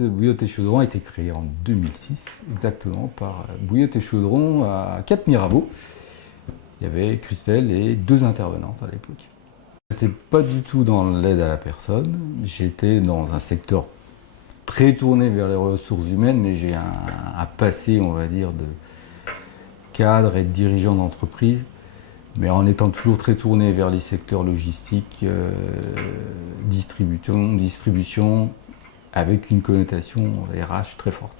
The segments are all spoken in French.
Bouillotte et Chaudron a été créé en 2006, exactement, par Bouillotte et Chaudron à Cap Mirabeau. Il y avait Christelle et 2 intervenantes à l'époque. J'étais pas du tout dans l'aide à la personne, j'étais dans un secteur très tourné vers les ressources humaines, mais j'ai un passé, on va dire, de cadre et de dirigeant d'entreprise, mais en étant toujours très tourné vers les secteurs logistiques, distribution, avec une connotation RH très forte.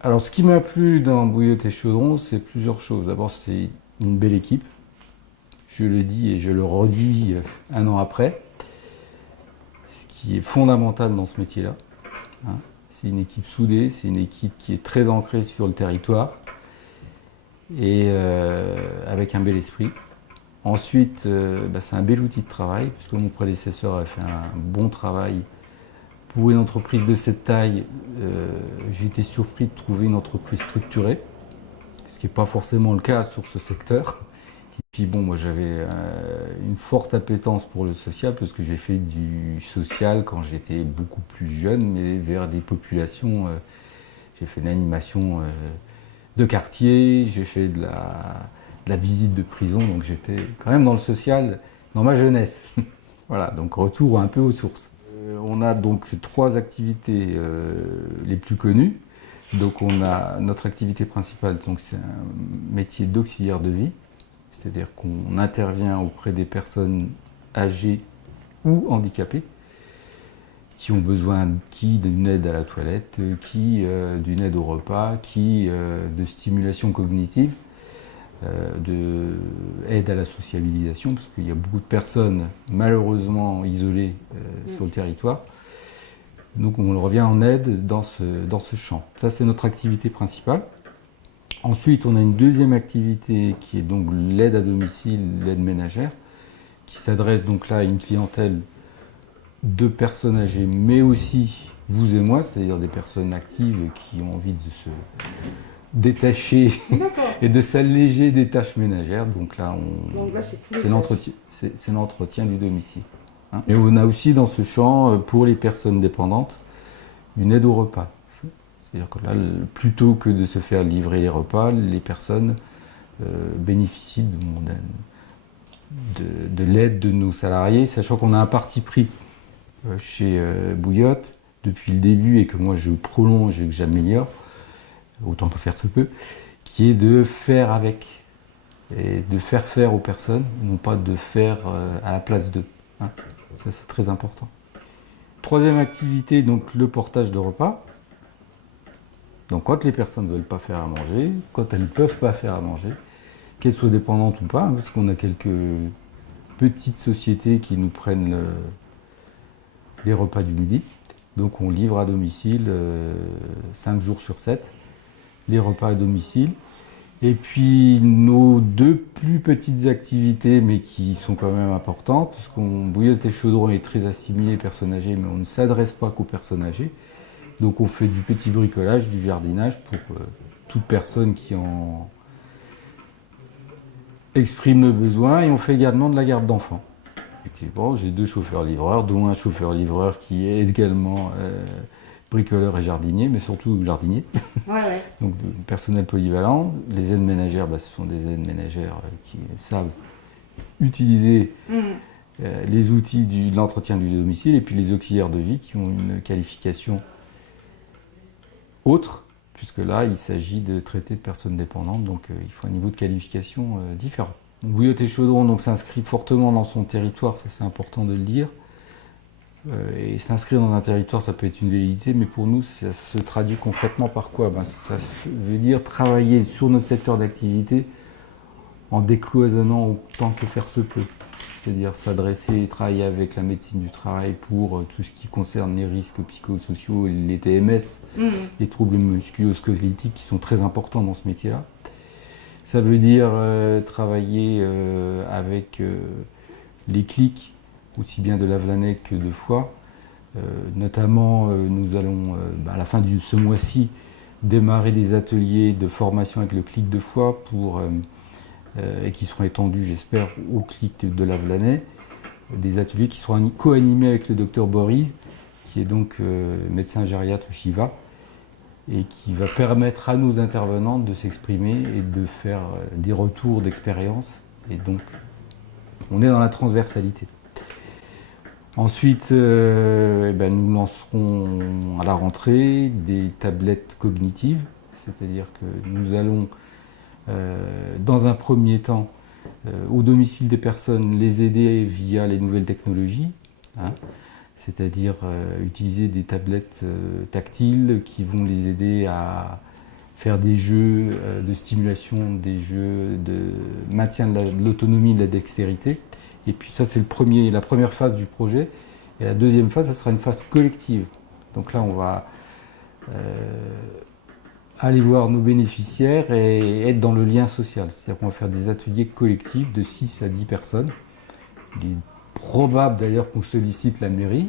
Alors ce qui m'a plu dans Bouillotte et Chaudron, c'est plusieurs choses. D'abord, c'est une belle équipe. Je le dis et je le redis 1 an après. Ce qui est fondamental dans ce métier-là. Hein. C'est une équipe soudée, c'est une équipe qui est très ancrée sur le territoire et avec un bel esprit. Ensuite, c'est un bel outil de travail, puisque mon prédécesseur a fait un bon travail. Pour une entreprise de cette taille, j'ai été surpris de trouver une entreprise structurée, ce qui n'est pas forcément le cas sur ce secteur. Et puis bon, moi j'avais une forte appétence pour le social, parce que j'ai fait du social quand j'étais beaucoup plus jeune, mais vers des populations. J'ai fait de l'animation de quartier, j'ai fait de la visite de prison, donc j'étais quand même dans le social dans ma jeunesse. Voilà, donc retour un peu aux sources. On a donc 3 activités les plus connues. Donc on a notre activité principale, donc c'est un métier d'auxiliaire de vie, c'est-à-dire qu'on intervient auprès des personnes âgées ou handicapées qui ont besoin d'une aide à la toilette, d'une aide au repas, de stimulation cognitive, de aide à la sociabilisation, parce qu'il y a beaucoup de personnes malheureusement isolées sur le territoire. Donc on revient en aide dans ce champ. Ça, c'est notre activité principale. Ensuite, on a une deuxième activité qui est donc l'aide à domicile, l'aide ménagère, qui s'adresse donc là à une clientèle de personnes âgées, mais aussi vous et moi, c'est-à-dire des personnes actives qui ont envie de se détacher et de s'alléger des tâches ménagères. Donc là, c'est l'entretien du domicile. Hein. Et on a aussi dans ce champ, pour les personnes dépendantes, une aide au repas. C'est-à-dire que là, plutôt que de se faire livrer les repas, les personnes bénéficient de l'aide de nos salariés, sachant qu'on a un parti pris chez Bouillotte depuis le début et que moi je prolonge et que j'améliore, autant que faire se peut, qui est de faire avec et de faire faire aux personnes, non pas de faire à la place d'eux. Hein. Ça, c'est très important. Troisième activité, donc le portage de repas. Donc quand les personnes ne veulent pas faire à manger, quand elles ne peuvent pas faire à manger, qu'elles soient dépendantes ou pas, hein, parce qu'on a quelques petites sociétés qui nous prennent les repas du midi. Donc on livre à domicile 5 jours sur 7, les repas à domicile. Et puis nos 2 plus petites activités, mais qui sont quand même importantes, parce qu'on Bouillotte et Chaudron est très assimilé personnes âgées, mais on ne s'adresse pas qu'aux personnes âgées. Donc on fait du petit bricolage, du jardinage pour toute personne qui en exprime le besoin, et on fait également de la garde d'enfants. Effectivement, j'ai 2 chauffeurs-livreurs, dont un chauffeur-livreur qui est également bricoleur et jardinier, mais surtout jardinier. Ouais. Donc personnel polyvalent. Les aides ménagères, ce sont des aides ménagères qui savent utiliser les outils de l'entretien du domicile, et puis les auxiliaires de vie qui ont une qualification autre, puisque là il s'agit de traiter de personnes dépendantes, donc il faut un niveau de qualification différent. Bouillotte et Chaudron donc s'inscrit fortement dans son territoire, ça c'est important de le dire. Et s'inscrire dans un territoire, ça peut être une velléité, mais pour nous, ça se traduit concrètement par quoi? Ça veut dire travailler sur notre secteur d'activité en décloisonnant autant que faire se peut. C'est-à-dire s'adresser, travailler avec la médecine du travail pour tout ce qui concerne les risques psychosociaux, les TMS, les troubles musculo-squelettiques qui sont très importants dans ce métier-là. Ça veut dire travailler avec les clics, aussi bien de Lavelanet que de Foix. Notamment, nous allons, à la fin de ce mois-ci, démarrer des ateliers de formation avec le clic de Foix et qui seront étendus, j'espère, au clic de Lavelanet. Des ateliers qui seront co-animés avec le docteur Boris, qui est donc médecin gériatre Shiva, et qui va permettre à nos intervenants de s'exprimer et de faire des retours d'expérience. Et donc, on est dans la transversalité. Ensuite, nous lancerons à la rentrée des tablettes cognitives, c'est-à-dire que nous allons, dans un premier temps, au domicile des personnes, les aider via les nouvelles technologies, hein, c'est-à-dire utiliser des tablettes tactiles qui vont les aider à faire des jeux de stimulation, des jeux de maintien de l'autonomie, de la dextérité. Et puis ça, c'est la première phase du projet. Et la deuxième phase, ça sera une phase collective. Donc là, on va aller voir nos bénéficiaires et être dans le lien social. C'est-à-dire qu'on va faire des ateliers collectifs de 6 à 10 personnes. Il est probable d'ailleurs qu'on sollicite la mairie,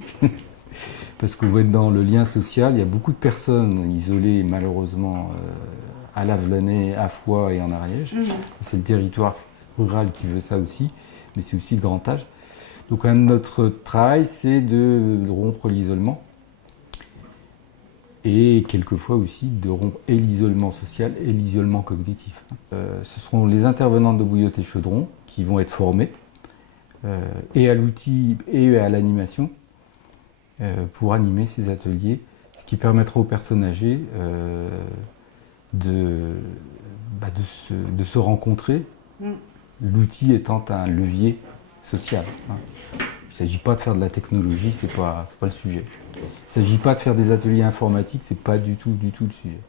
parce qu'on va être dans le lien social. Il y a beaucoup de personnes isolées, malheureusement, à Lavelanet, à Foix et en Ariège. C'est le territoire rural qui veut ça aussi, mais c'est aussi le grand âge. Donc notre travail, c'est de rompre l'isolement, et quelquefois aussi de rompre et l'isolement social et l'isolement cognitif. Ce seront les intervenants de Bouillotte et Chaudron qui vont être formés, et à l'outil et à l'animation, pour animer ces ateliers, ce qui permettra aux personnes âgées de se rencontrer, l'outil étant un levier social. Il ne s'agit pas de faire de la technologie, c'est pas le sujet. Il ne s'agit pas de faire des ateliers informatiques, c'est pas du tout le sujet.